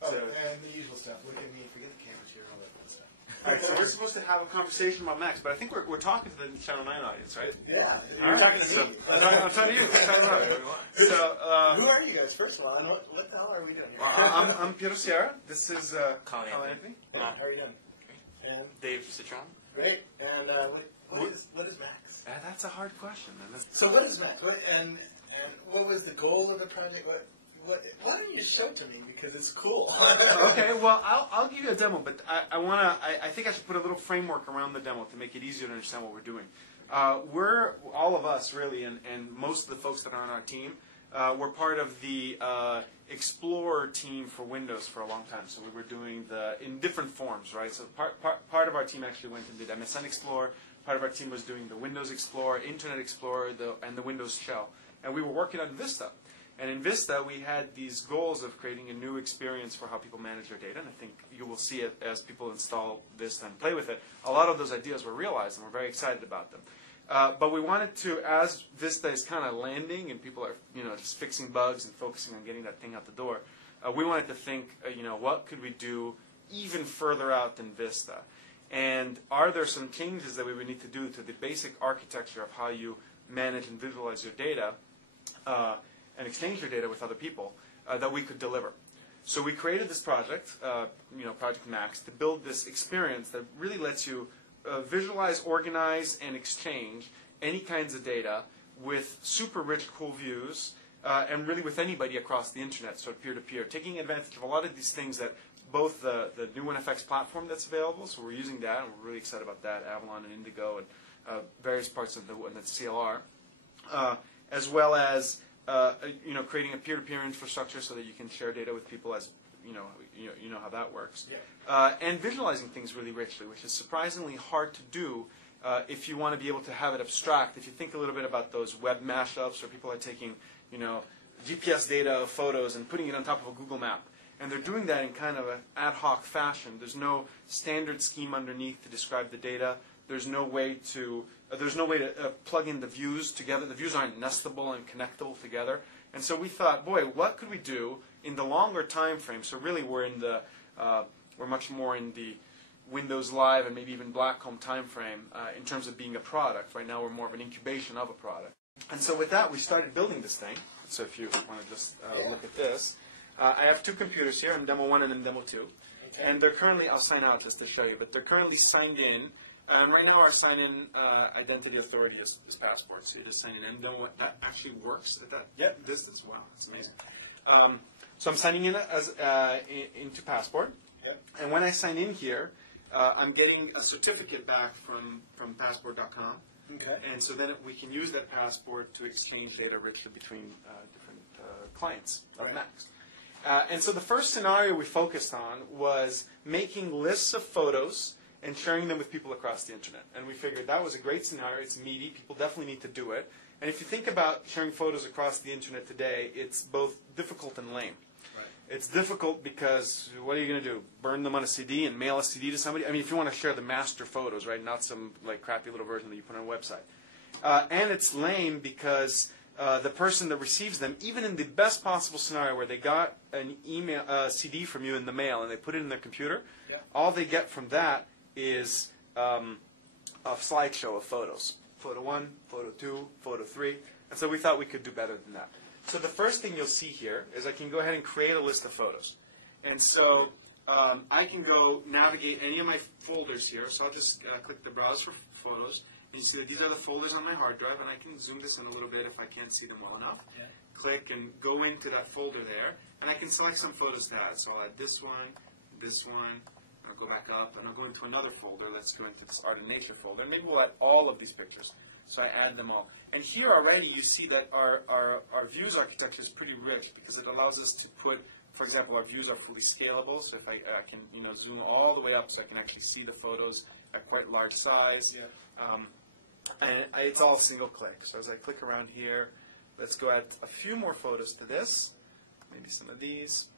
So, and the usual stuff. Look at me, forget the cameras here, all that fun stuff. all right, so we're supposed to have a conversation about Macs, but I think we're talking to the Channel 9 audience, right? Yeah, You're talking to me. I'm talking to you. So, who are you guys? First of all, what the hell are we doing here? I'm Piero Sierra. This is Colin Anthony. How are you doing? And Dave Citron. great. And what is Max? That's a hard question, man. So what is Max? And what was the goal of the project? Why don't you show it to me, because it's cool. Okay, well, I'll give you a demo, but I think I should put a little framework around the demo to make it easier to understand what we're doing. We're, all of us really, and most of the folks that are on our team, we're part of the Explorer team for Windows for a long time. So we were doing in different forms, right? So part of our team actually went and did MSN Explorer. Part of our team was doing the Windows Explorer, Internet Explorer, and the Windows Shell. And we were working on Vista. And in Vista, we had these goals of creating a new experience for how people manage their data. And I think you will see it as people install Vista and play with it. A lot of those ideas were realized, and we're very excited about them. But we wanted to, as Vista is kind of landing and people are, just fixing bugs and focusing on getting that thing out the door, we wanted to think, what could we do even further out than Vista? And are there some changes that we would need to do to the basic architecture of how you manage and visualize your data and exchange your data with other people that we could deliver? So we created this project, Project Max, to build this experience that really lets you visualize, organize, and exchange any kinds of data with super rich, cool views, and really with anybody across the internet, so peer-to-peer, taking advantage of a lot of these things that both the new WinFX platform that's available, so we're using that, and we're really excited about that, Avalon and Indigo, and various parts of the CLR, as well as creating a peer-to-peer infrastructure so that you can share data with people as you know how that works, and visualizing things really richly, which is surprisingly hard to do if you want to be able to have it abstract. If you think a little bit about those web mashups where people are taking GPS data of photos and putting it on top of a Google map, and they're doing that in kind of an ad hoc fashion. There's no standard scheme underneath to describe the data. There's no way to plug in the views together. The views aren't nestable and connectable together. And so we thought, boy, what could we do in the longer time frame? So really, we're much more in the Windows Live and maybe even Blackcomb time frame in terms of being a product. Right now, we're more of an incubation of a product. And so with that, we started building this thing. So if you want to just look at this, I have two computers here. I'm Demo 1 and then Demo 2. Okay. And they're currently, I'll sign out just to show you, but they're currently signed in. Right now, our sign-in identity authority is Passport. So you just sign in. And then what that actually works. Yep, this is, wow, it's amazing. So I'm signing in into Passport. Yep. And when I sign in here, I'm getting a certificate back from passport.com. Okay. And so then we can use that passport to exchange data richly between different clients of Macs. And so the first scenario we focused on was making lists of photos and sharing them with people across the internet. And we figured that was a great scenario. It's meaty. People definitely need to do it. And if you think about sharing photos across the internet today, it's both difficult and lame. Right. It's difficult because what are you going to do? Burn them on a CD and mail a CD to somebody? I mean, if you want to share the master photos, right, not some like crappy little version that you put on a website. And it's lame because the person that receives them, even in the best possible scenario where they got an email, CD from you in the mail and they put it in their computer, all they get from that is a slideshow of photos. Photo 1, Photo 2, Photo 3. And so we thought we could do better than that. So the first thing you'll see here is I can go ahead and create a list of photos. And so I can go navigate any of my folders here. So I'll just click the Browse for Photos. And you see that these are the folders on my hard drive. And I can zoom this in a little bit if I can't see them well enough. Yeah. Click and go into that folder there. And I can select some photos to add. So I'll add this one, this one. I'll go back up, and I'll go into another folder. Let's go into this Art and Nature folder. And maybe we'll add all of these pictures. So I add them all. And here already you see that our views architecture is pretty rich because it allows us to put, for example, our views are fully scalable. So if I can zoom all the way up so I can actually see the photos at quite large size. Yeah. And it's all single click. So as I click around here, let's go add a few more photos to this. Maybe some of these.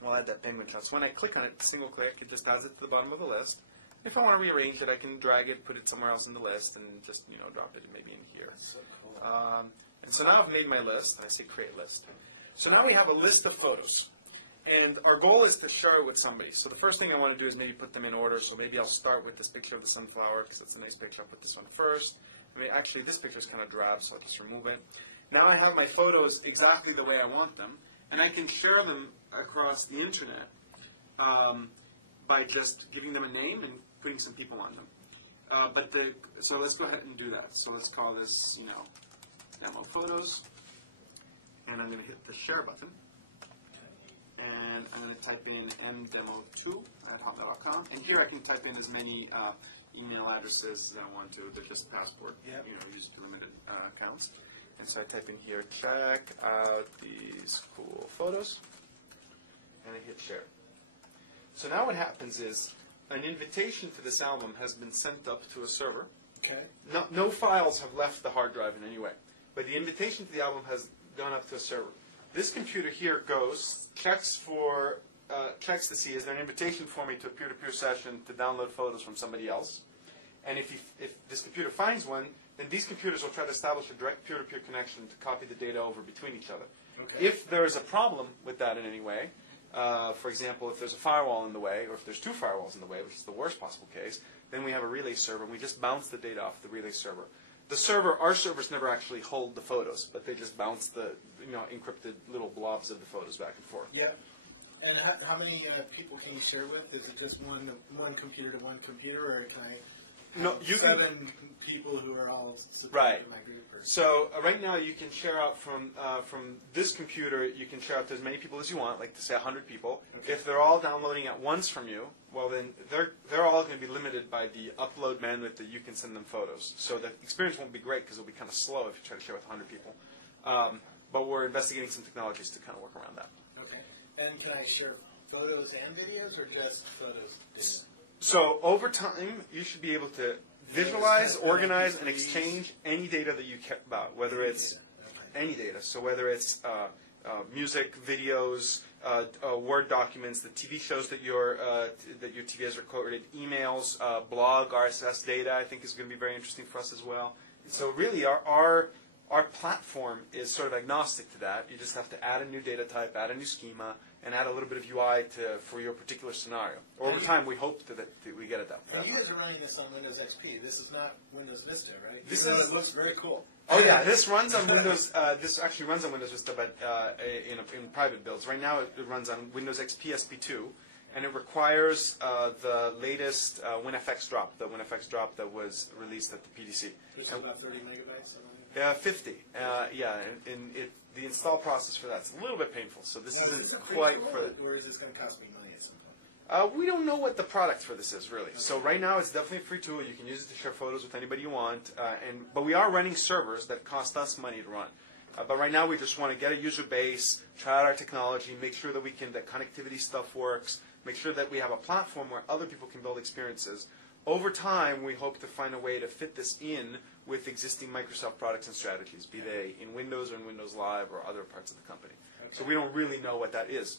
We'll add that penguin shot. So when I click on it, single click, it just adds it to the bottom of the list. If I want to rearrange it, I can drag it, put it somewhere else in the list, and just drop it maybe in here. That's so cool. And so now I've made my list, and I say create list. So now we have a list of photos. And our goal is to share it with somebody. So the first thing I want to do is maybe put them in order. So maybe I'll start with this picture of the sunflower because it's a nice picture. I'll put this one first. I mean, actually, this picture is kind of drab, so I'll just remove it. Now I have my photos exactly the way I want them. And I can share them across the internet by just giving them a name and putting some people on them. So let's go ahead and do that. So let's call this, demo photos. And I'm going to hit the share button. And I'm going to type in mdemo2@hotmail.com. And here I can type in as many email addresses as I want to. They're just passport, use limited accounts. And so I type in here, check out these cool photos. And I hit share. So now what happens is an invitation to this album has been sent up to a server. Okay. No files have left the hard drive in any way. But the invitation to the album has gone up to a server. This computer here goes, checks to see, is there an invitation for me to a peer-to-peer session to download photos from somebody else? And if this computer finds one, then these computers will try to establish a direct peer-to-peer connection to copy the data over between each other. Okay. If there is a problem with that in any way, for example, if there's a firewall in the way, or if there's two firewalls in the way, which is the worst possible case, then we have a relay server, and we just bounce the data off the relay server. Our servers never actually hold the photos, but they just bounce the encrypted little blobs of the photos back and forth. Yeah. And how many people can you share with? Is it just one computer to one computer, or can I? No, you seven people who are all right. in my group. Or? So right now you can share out from this computer. You can share out to as many people as you want, like to say 100 people. Okay. If they're all downloading at once from you, well then they're all going to be limited by the upload bandwidth that you can send them photos. So the experience won't be great because it'll be kind of slow if you try to share with 100 people. But we're investigating some technologies to kind of work around that. Okay. And can I share photos and videos, or just photos? So over time, you should be able to visualize, organize, and exchange any data that you care about, whether it's any data. So whether it's music, videos, Word documents, the TV shows that your TV has recorded, emails, blog, RSS data, I think is going to be very interesting for us as well. So really, our platform is sort of agnostic to that. You just have to add a new data type, add a new schema, and add a little bit of UI for your particular scenario. Over time, we hope that we get it that way. And you guys are running this on Windows XP. This is not Windows Vista, right? It looks very cool. Oh yeah, this runs on Windows. This actually runs on Windows Vista, but in private builds. Right now, it runs on Windows XP SP2, and it requires the latest WinFX drop, the WinFX drop that was released at the PDC. Which is about 30 megabytes. 50. And the install process for that's a little bit painful. So this isn't quite for. Or is this going to cost me money at some point? We don't know what the product for this is really. Okay. So right now it's definitely a free tool. You can use it to share photos with anybody you want. But we are running servers that cost us money to run. But right now we just want to get a user base, try out our technology, make sure that that connectivity stuff works, make sure that we have a platform where other people can build experiences. Over time, we hope to find a way to fit this in with existing Microsoft products and strategies, be they in Windows or in Windows Live or other parts of the company. Okay. So we don't really know what that is.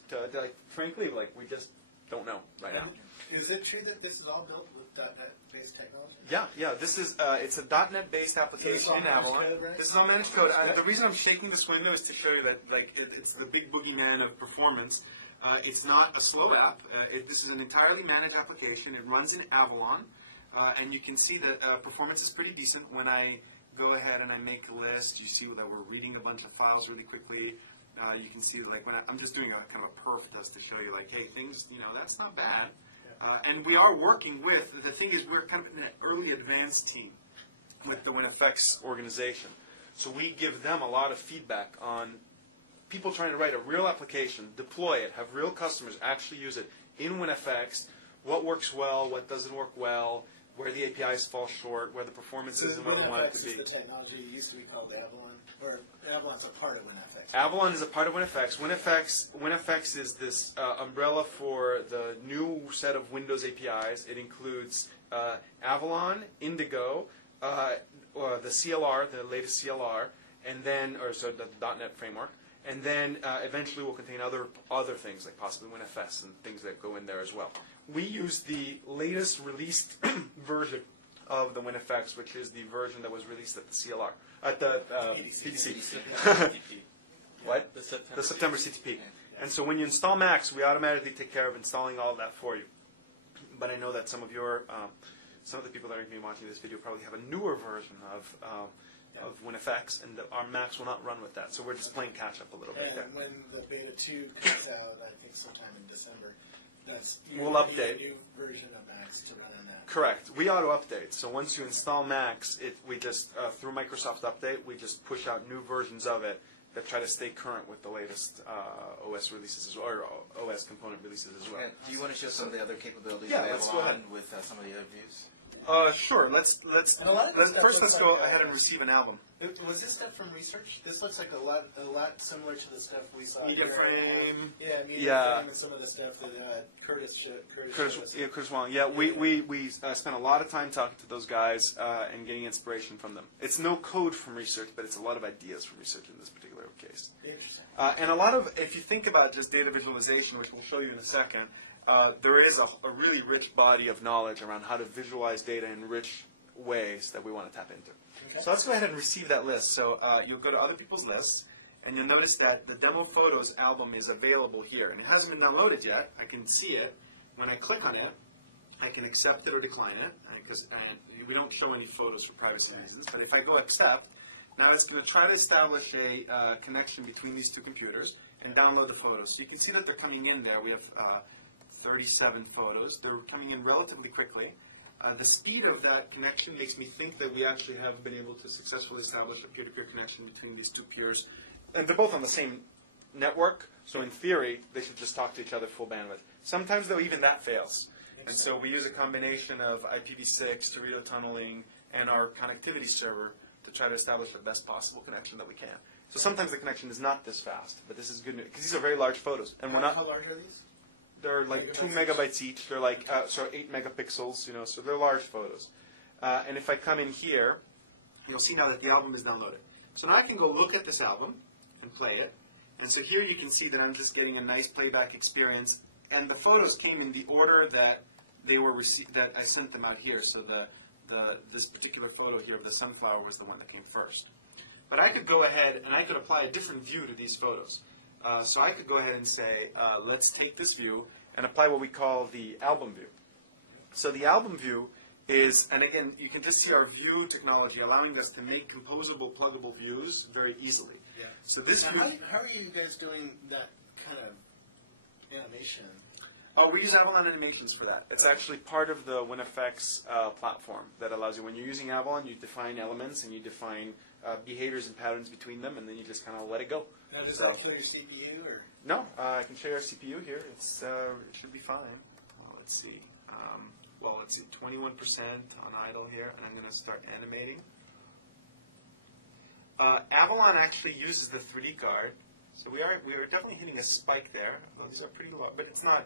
Frankly, we just don't know right now. Is it true that this is all built with .NET-based technology? Yeah. This is it's a .NET-based application in Avalon. Code, right? This is all managed code. The reason I'm shaking this window is to show you that it's the big boogeyman of performance. It's not a slow app. This is an entirely managed application. It runs in Avalon. And you can see that performance is pretty decent. When I go ahead and I make a list, you see that we're reading a bunch of files really quickly. You can see when I'm just doing a kind of a perf test to show you hey, things, that's not bad. And we are working with, the thing is we're kind of an early advanced team with the WinFX organization. So we give them a lot of feedback on people trying to write a real application, deploy it, have real customers actually use it in WinFX, what works well, what doesn't work well, where the APIs fall short, where the performance isn't where we want it to be. The technology used to be called Avalon, or Avalon's a part of WinFX. Avalon is a part of WinFX. WinFX is this umbrella for the new set of Windows APIs. It includes Avalon, Indigo, the CLR, the latest CLR, and then, the .NET framework. And then eventually will contain other things, like possibly WinFS and things that go in there as well. We use the latest released version of the WinFX, which is the version that was released at the CLR, at the PDC. What? The September CTP. And so when you install Macs, we automatically take care of installing all of that for you. But I know that some of the people that are going to be watching this video probably have a newer version of WinFX, and our Macs will not run with that. So we're just playing catch up a little bit there. And when the beta 2 comes out, I think sometime in December, we'll update. A new version of Macs to run on that. Correct. We auto-update. So once you install Macs, we just, through Microsoft Update, we just push out new versions of it that try to stay current with the latest OS releases as well, or OS component releases as well. And do you want to show some of the other capabilities Yeah, we let's have go on ahead. with some of the other views? Sure. Let's And a lot of this stuff first looks let's go like, ahead and receive an album. Was this stuff from research? This looks like a lot similar to the stuff we saw Media here. frame. Yeah, media Yeah. frame and some of the stuff that Curtis showed us. Curtis Wong. Yeah, we spent a lot of time talking to those guys and getting inspiration from them. It's no code from research, but it's a lot of ideas from research in this particular case. Interesting. And a lot of, if you think about just data visualization, which we'll show you in a second, there is a really rich body of knowledge around how to visualize data in rich ways that we want to tap into. Okay. So let's go ahead and receive that list. So you'll go to other people's lists, and you'll notice that the Demo Photos album is available here. And it hasn't been downloaded yet. I can see it. When I click on it, I can accept it or decline it, because we don't show any photos for privacy reasons. But if I go accept, now it's going to try to establish a connection between these two computers and download the photos. So you can see that they're coming in there. We have 37 photos. They're coming in relatively quickly. The speed of that connection makes me think that we actually have been able to successfully establish a peer-to-peer connection between these two peers. And they're both on the same network, so in theory, they should just talk to each other full bandwidth. Sometimes, though, even that fails. And so we use a combination of IPv6, Dorito tunneling, and our connectivity server to try to establish the best possible connection that we can. So sometimes the connection is not this fast, but this is good news, because these are very large photos. And we're not. How large are these? They're like 2 megabytes each. They're like 8 megapixels, so they're large photos. And if I come in here, you'll see now that the album is downloaded. So now I can go look at this album and play it. And so here you can see that I'm just getting a nice playback experience. And the photos came in the order that they were that I sent them out here. So this particular photo here of the sunflower was the one that came first. But I could go ahead and I could apply a different view to these photos. So I could go ahead and say, let's take this view and apply what we call the album view. So the album view is, and again, you can just see our view technology allowing us to make composable, pluggable views very easily. Yeah. So this Now, view, how are you guys doing that kind of animation? we use Avalon Animations for that. It's actually part of the WinFX platform that allows you, when you're using Avalon, you define elements and you define behaviors and patterns between them, and then you just kind of let it go. Now, does that kill your CPU, or? No, I can show you our CPU here. It should be fine. Well, let's see. Well, it's at 21% on idle here, and I'm going to start animating. Avalon actually uses the 3D card, so we are definitely hitting a spike there. Well, these are pretty low, but it's not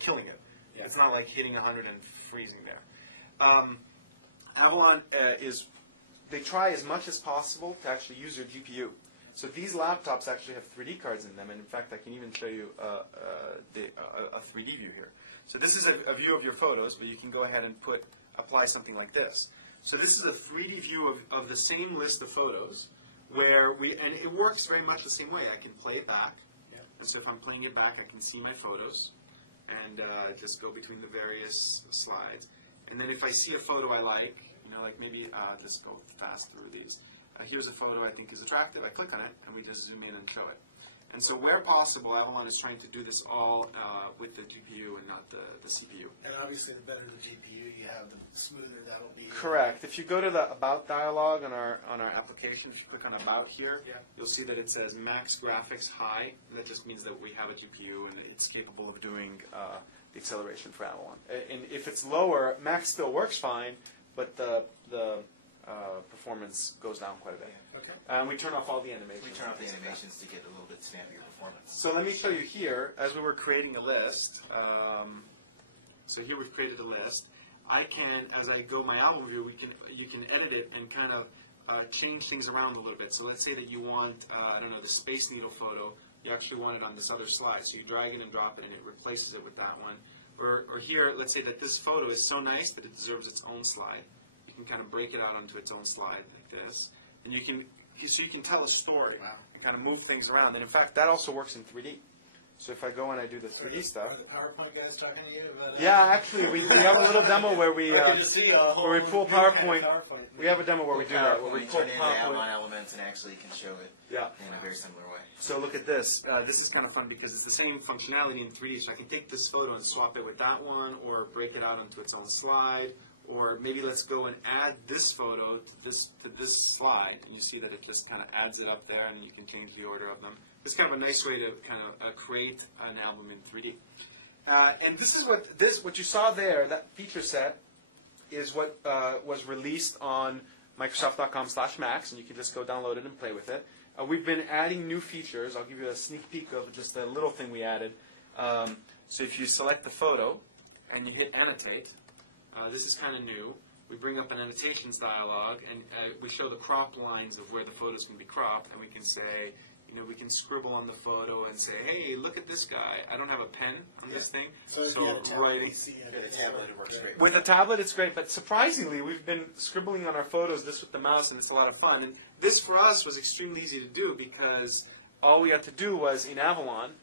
killing it. Yeah. It's not like hitting 100 and freezing there. Avalon they try as much as possible to actually use your GPU. So these laptops actually have 3D cards in them, and in fact, I can even show you a 3D view here. So this is a view of your photos, but you can go ahead and apply something like this. So this is a 3D view of the same list of photos, and it works very much the same way. I can play it back, and so if I'm playing it back, I can see my photos, and just go between the various slides. And then if I see a photo I like maybe just go fast through these. Here's a photo I think is attractive. I click on it, and we just zoom in and show it. And so where possible, Avalon is trying to do this all with the GPU and not the CPU. And obviously, the better the GPU you have, the smoother that will be. Correct. If you go to the About dialog on our application, if you click on About here, you'll see that it says Max Graphics High. That just means that we have a GPU and it's capable of doing the acceleration for Avalon. And if it's lower, Max still works fine, but the performance goes down quite a bit. Okay. And we turn off all the animations. We turn off the animations to get a little bit snappier performance. So let me show you here, as we were creating a list. So here we've created a list. I can, as I go my album view, you can edit it and kind of change things around a little bit. So let's say that you want, I don't know, the Space Needle photo. You actually want it on this other slide. So you drag it and drop it, and it replaces it with that one. Or here, let's say that this photo is so nice that it deserves its own slide. You can kind of break it out onto its own slide like this. And you can tell a story and kind of move things around. And in fact, that also works in 3D. So if I go and I do the 3D stuff. Are the PowerPoint guys talking to you about that? Yeah, actually, we have a little demo where we pull PowerPoint. We have a demo where we do that. Where we pull turn in the Avalon elements and actually can show it in a very similar way. So look at this. This is kind of fun because it's the same functionality in 3D. So I can take this photo and swap it with that one, or break it out into its own slide, or maybe let's go and add this photo to this slide, and you see that it just kind of adds it up there, and you can change the order of them. It's kind of a nice way to kind of create an album in 3D. And this is what you saw there. That feature set is what was released on Microsoft.com/Max, and you can just go download it and play with it. We've been adding new features. I'll give you a sneak peek of just a little thing we added. So if you select the photo and you hit annotate, this is kind of new. We bring up an annotations dialog, and we show the crop lines of where the photos can be cropped, and we can say, we can scribble on the photo and say, hey, look at this guy. I don't have a pen on this thing. So writing. With a tablet, it works great. With a tablet, it's great, but surprisingly, we've been scribbling on our photos this with the mouse, and it's a lot of fun. And this, for us, was extremely easy to do because all we had to do was, in Avalon,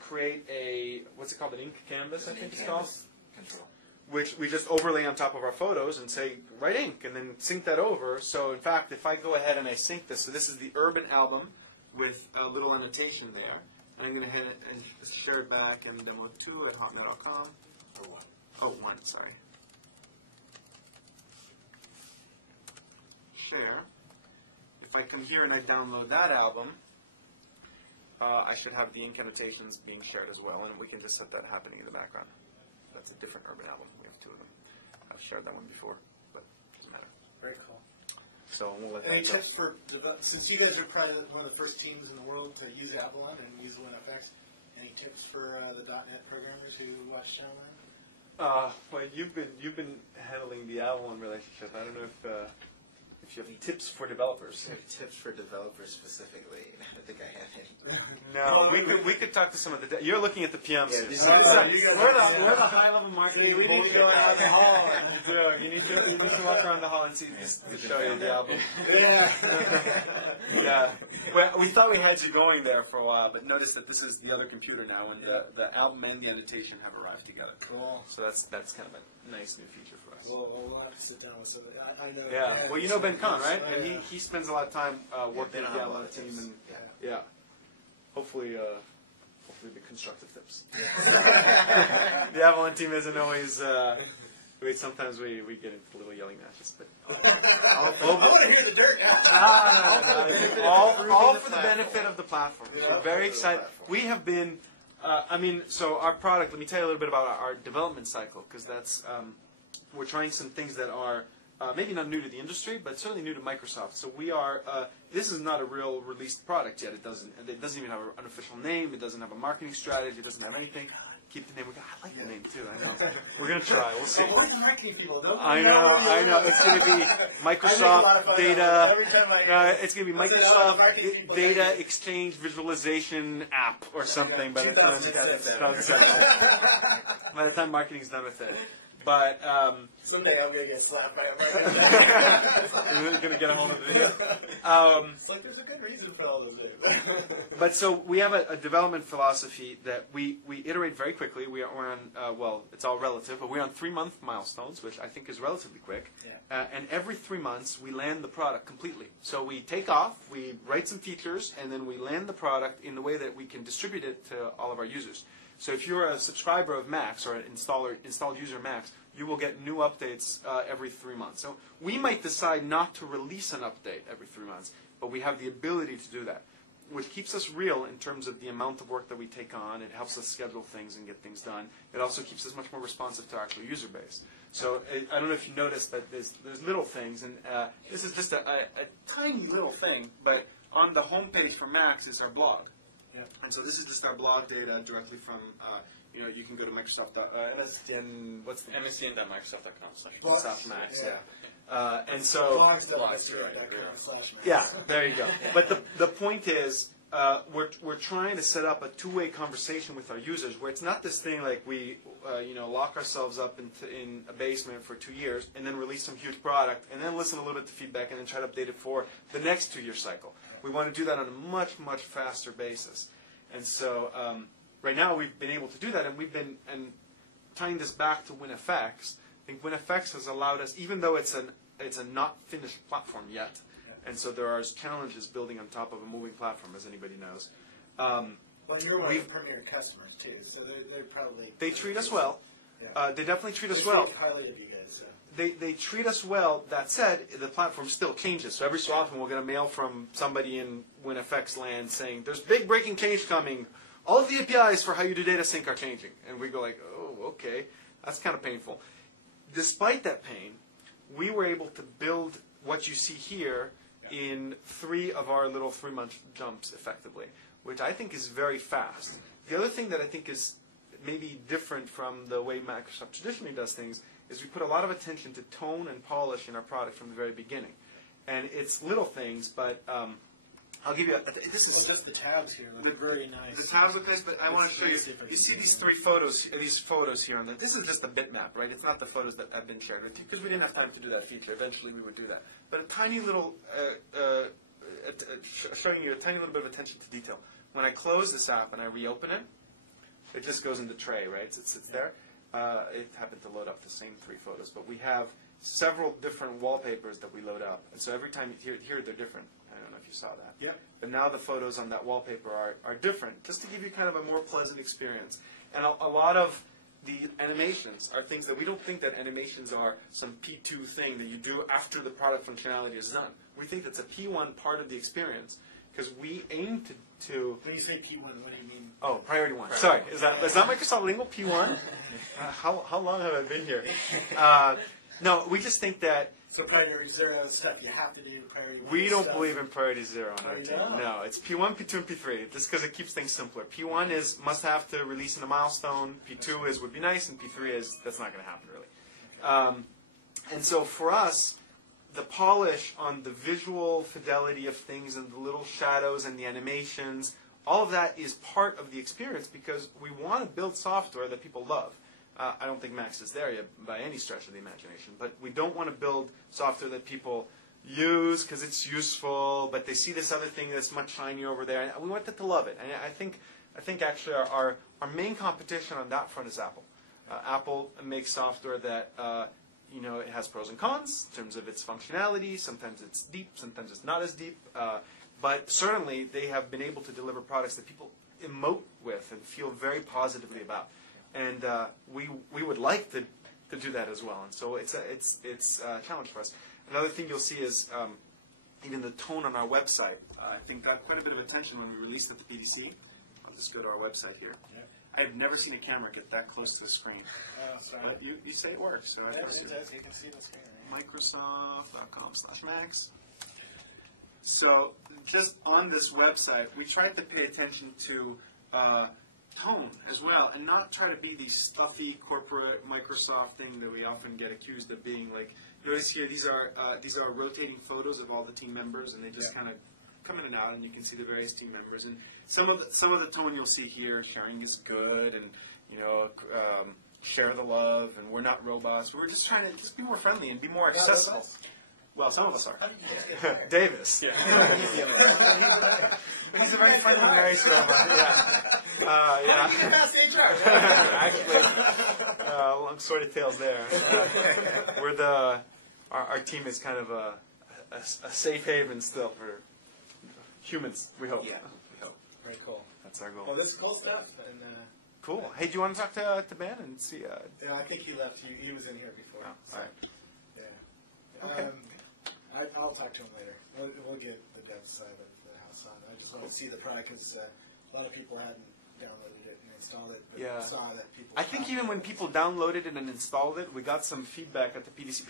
create a, what's it called, an ink canvas, I think it's called? Control. Which we just overlay on top of our photos and say, write ink, and then sync that over. So, in fact, if I go ahead and I sync this, so this is the urban album with a little annotation there. And I'm going to head and share it back in demo2@hotmail.com. Oh, one, sorry. Share. If I come here and I download that album, I should have the ink annotations being shared as well, and we can just set that happening in the background. That's a different urban album. We have two of them. I've shared that one before, but it doesn't matter. Very cool. So we'll let Any that go. tips for, since you guys are probably one of the first teams in the world to use Avalon and use WinFX, any tips for the .NET programmers who watch Avalon? Well, you've been handling the Avalon relationship. I don't know if you have tips for developers. Tips for developers specifically. I don't think I have any. No, we could talk to some of the. You're looking at the PMs. Yeah, we're the high level marketing. We need to go around the hall. You need to walk around the hall and see to show you the album. Yeah. Yeah. Well, we thought we had you going there for a while, but notice that this is the other computer now, and the album and the annotation have arrived together. Cool. So that's kind of a nice new feature for us. Well, we'll have to sit down with somebody. I know. Yeah. Well, you know Ben Kahn, right? And he spends a lot of time working with the Avalon team, and hopefully the constructive tips. The Avalon team isn't always. Sometimes we get into little yelling matches, but I want to hear the dirt. all for the benefit of the platform. We're very excited. We have been. So our product. Let me tell you a little bit about our development cycle, because that's we're trying some things that are maybe not new to the industry, but certainly new to Microsoft. So we are. This is not a real released product yet. It doesn't even have an official name. It doesn't have a marketing strategy. It doesn't have anything. Keep the name. I like the name too. I know. We're gonna try. We'll see. What are the marketing people? I know. It's gonna be Microsoft Data. It's gonna be Microsoft Data Exchange Visualization App or something by the time marketing's done with it. But someday I'm gonna get slapped by a You're gonna get a hold of it. It's like there's a good reason for all those. But so we have a development philosophy that we iterate very quickly. We're on it's all relative, but we're on 3-month milestones, which I think is relatively quick. Yeah. And every 3 months we land the product completely. So we take off, we write some features, and then we land the product in the way that we can distribute it to all of our users. So if you're a subscriber of Max or an installed user of Max, you will get new updates every 3 months. So we might decide not to release an update every 3 months, but we have the ability to do that, which keeps us real in terms of the amount of work that we take on. It helps us schedule things and get things done. It also keeps us much more responsive to our actual user base. So I don't know if you noticed that there's little things, and this is just a tiny little thing, but on the home page for Max is our blog. Yeah. And so this is just our blog data directly from, you can go to Microsoft. MSDN, what's the MSDN.Microsoft.com/Max. Yeah. And so. Yeah, there you go. But the point is, we're trying to set up a two-way conversation with our users, where it's not this thing like we, lock ourselves up in a basement for 2 years and then release some huge product and then listen a little bit to feedback and then try to update it for the next 2-year cycle. We want to do that on a much, much faster basis. And so right now we've been able to do that, and we've been tying this back to WinFX. I think WinFX has allowed us, even though it's a not finished platform yet, and so there are challenges building on top of a moving platform, as anybody knows. Well, you're one of the premier customers too, so they're probably they treat us well. Yeah. They definitely treat us They well. think highly of you guys. So. They treat us well. That said, the platform still changes. So every so often we'll get a mail from somebody in WinFX land saying, there's big breaking change coming. All of the APIs for how you do data sync are changing. And we go like, oh, okay. That's kind of painful. Despite that pain, we were able to build what you see here in 3 of our little 3-month jumps effectively, which I think is very fast. The other thing that I think is maybe different from the way Microsoft traditionally does things is we put a lot of attention to tone and polish in our product from the very beginning. And it's little things, but I'll give you this is just the tabs here look very nice. The tabs look nice, but I want to show you. You see these 3 photos, these photos here on the. This is just a bitmap, right? It's not the photos that have been shared with you because we didn't have time to do that feature. Eventually, we would do that. But a tiny little, showing you a tiny little bit of attention to detail. When I close this app and I reopen it, it just goes in the tray, right? It sits there. It happened to load up the same 3 photos, but we have several different wallpapers that we load up, and so every time here they're different. I don't know if you saw that. Yeah. But now the photos on that wallpaper are different, just to give you kind of a more pleasant experience. And a lot of the animations are things that we don't think that animations are some P2 thing that you do after the product functionality is done. We think that's a P1 part of the experience because we aim to. When you say P1, what do you mean? Oh, priority 1. Sorry, is that Microsoft Lingo P1? How long have I been here? No, we just think that. So priority 0 stuff you have to do. Priority 1. We don't believe in priority 0 on our team. Don't? No, it's P1, P2, and P3. Just because it keeps things simpler. P1 is must have to release in a milestone. P2 is would be nice, and P3 is that's not going to happen really. And so for us, the polish on the visual fidelity of things and the little shadows and the animations, all of that is part of the experience because we want to build software that people love. I don't think Max is there yet by any stretch of the imagination, but we don't want to build software that people use because it's useful, but they see this other thing that's much shinier over there, and we want them to love it. And I think actually our main competition on that front is Apple. Apple makes software that it has pros and cons in terms of its functionality. Sometimes it's deep, sometimes it's not as deep, but certainly they have been able to deliver products that people emote with and feel very positively about. And we would like to do that as well, and so it's a challenge for us. Another thing you'll see is even the tone on our website. I think got quite a bit of attention when we released at the PDC. I'll just go to our website here. Yeah. I've never seen a camera get that close to the screen. Sorry. But you say it works, so it does. You can see the screen. Right? Microsoft.com/Max. So just on this website, we tried to pay attention to tone as well, and not try to be the stuffy corporate Microsoft thing that we often get accused of being. Like, notice here, these are rotating photos of all the team members, and they just kind of come in and out, and you can see the various team members. And some of the tone you'll see here, sharing is good, and share the love, and we're not robots. We're just trying to just be more friendly and be more accessible. Well, some of us are. Davis. Yeah. He's a very friendly, nice robot. Yeah. Actually, long sordid tales there. Our team is kind of a safe haven still for humans, we hope. Yeah, we hope. Very cool. That's our goal. Well, this is cool stuff. And, cool. Hey, do you want to talk to Ben and see? Yeah, I think he left. He was in here before. Oh, so. all right. Yeah. Okay. I'll talk to him later. We'll get the dev side of the house on. I just want to see the product because a lot of people hadn't downloaded it and installed it, but saw that people. I think even when people downloaded it and installed it, we got some feedback at the PDC.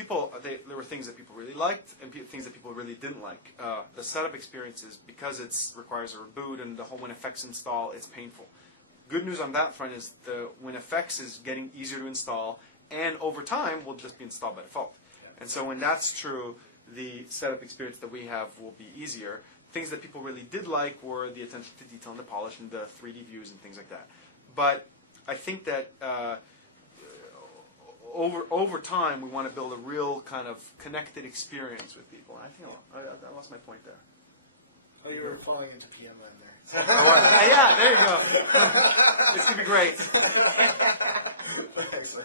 There were things that people really liked and things that people really didn't like. The setup experiences, because it requires a reboot and the whole WinFX install, it's painful. Good news on that front is the WinFX is getting easier to install, and over time will just be installed by default. Yeah. And so when that's true, the setup experience that we have will be easier. Things that people really did like were the attention to detail and the polish and the 3D views and things like that. But I think that over time, we want to build a real kind of connected experience with people. And I think I lost my point there. Oh, you were falling into PM then there. Yeah, there you go. It's going to be great. Thanks.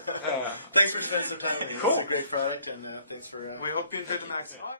Thanks for spending some time with me. Cool. It's a great product, and thanks for... We hope you enjoyed the next one.